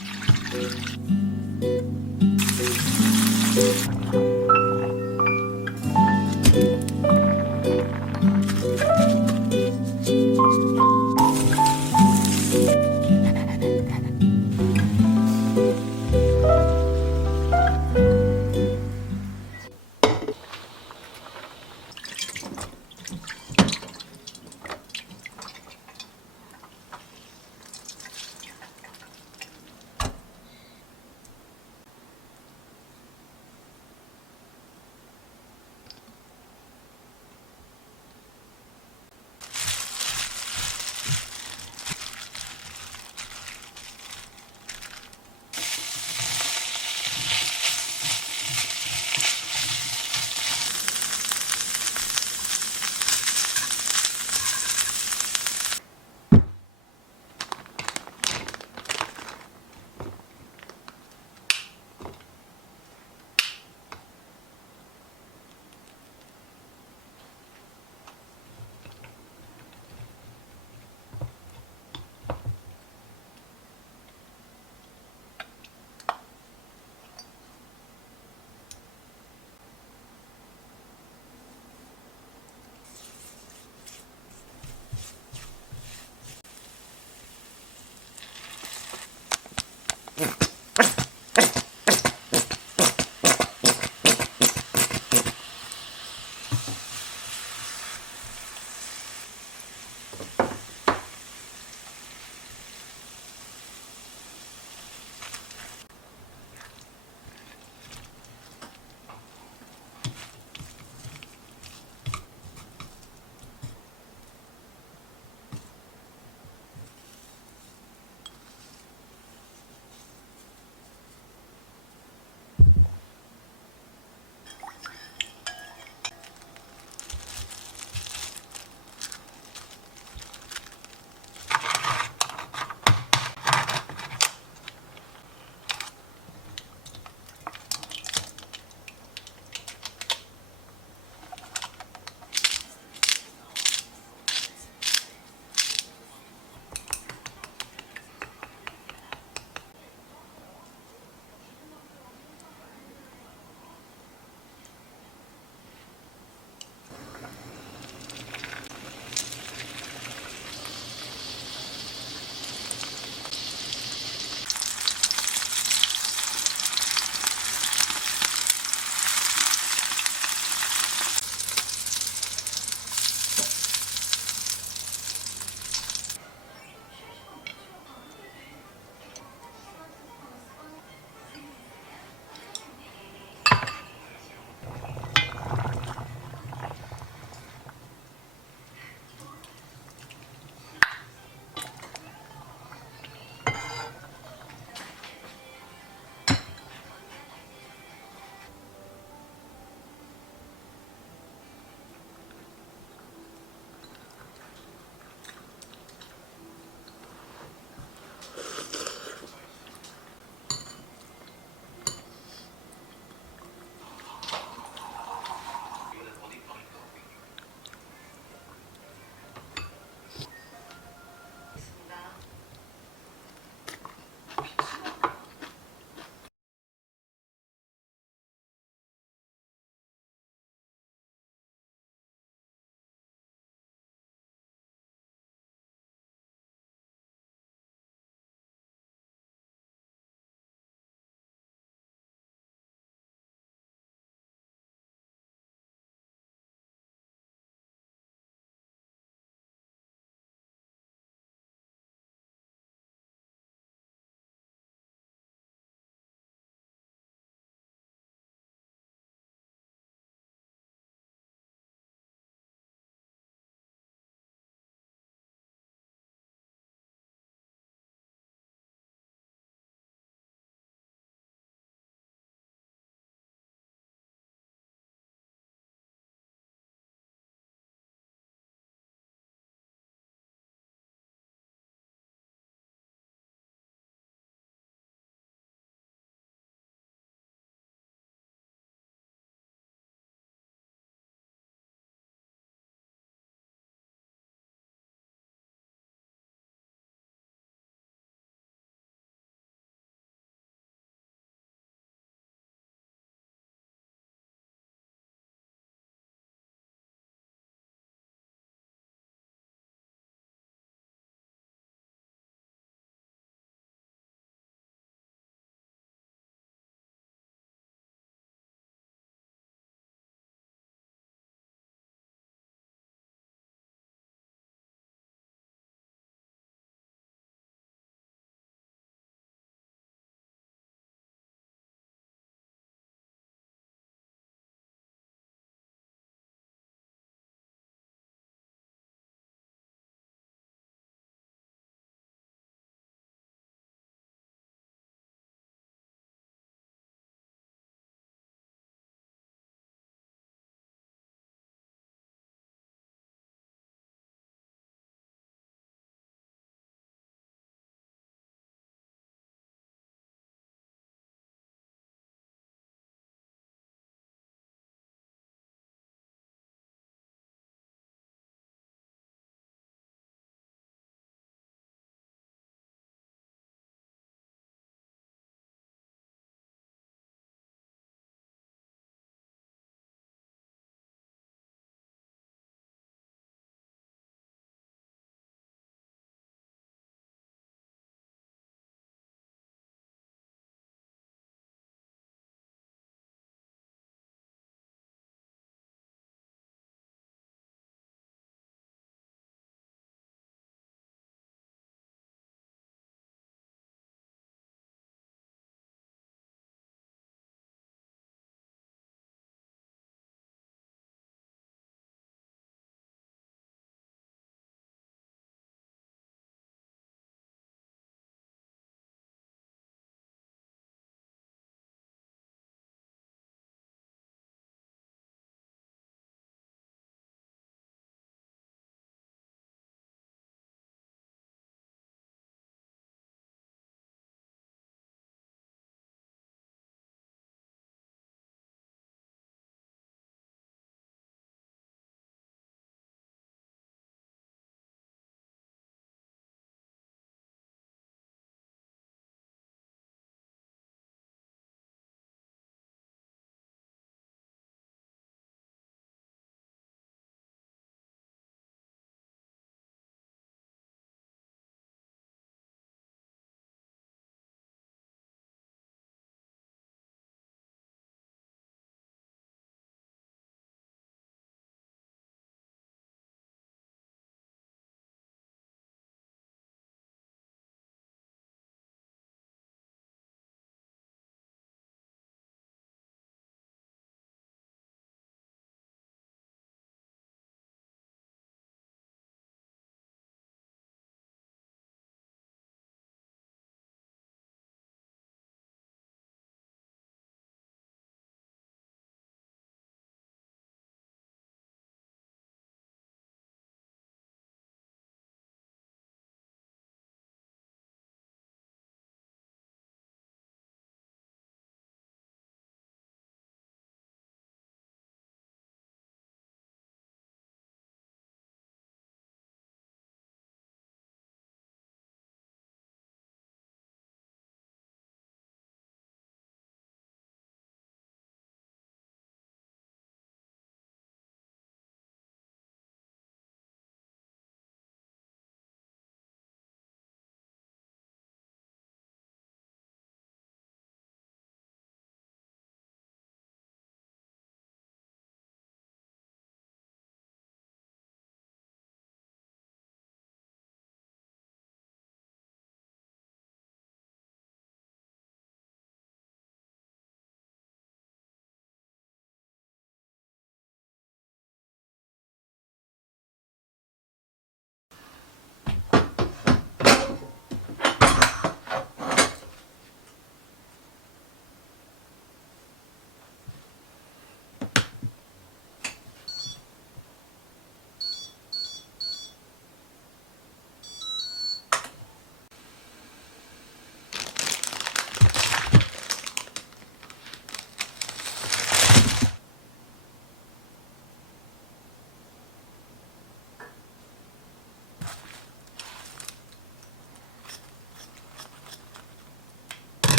음.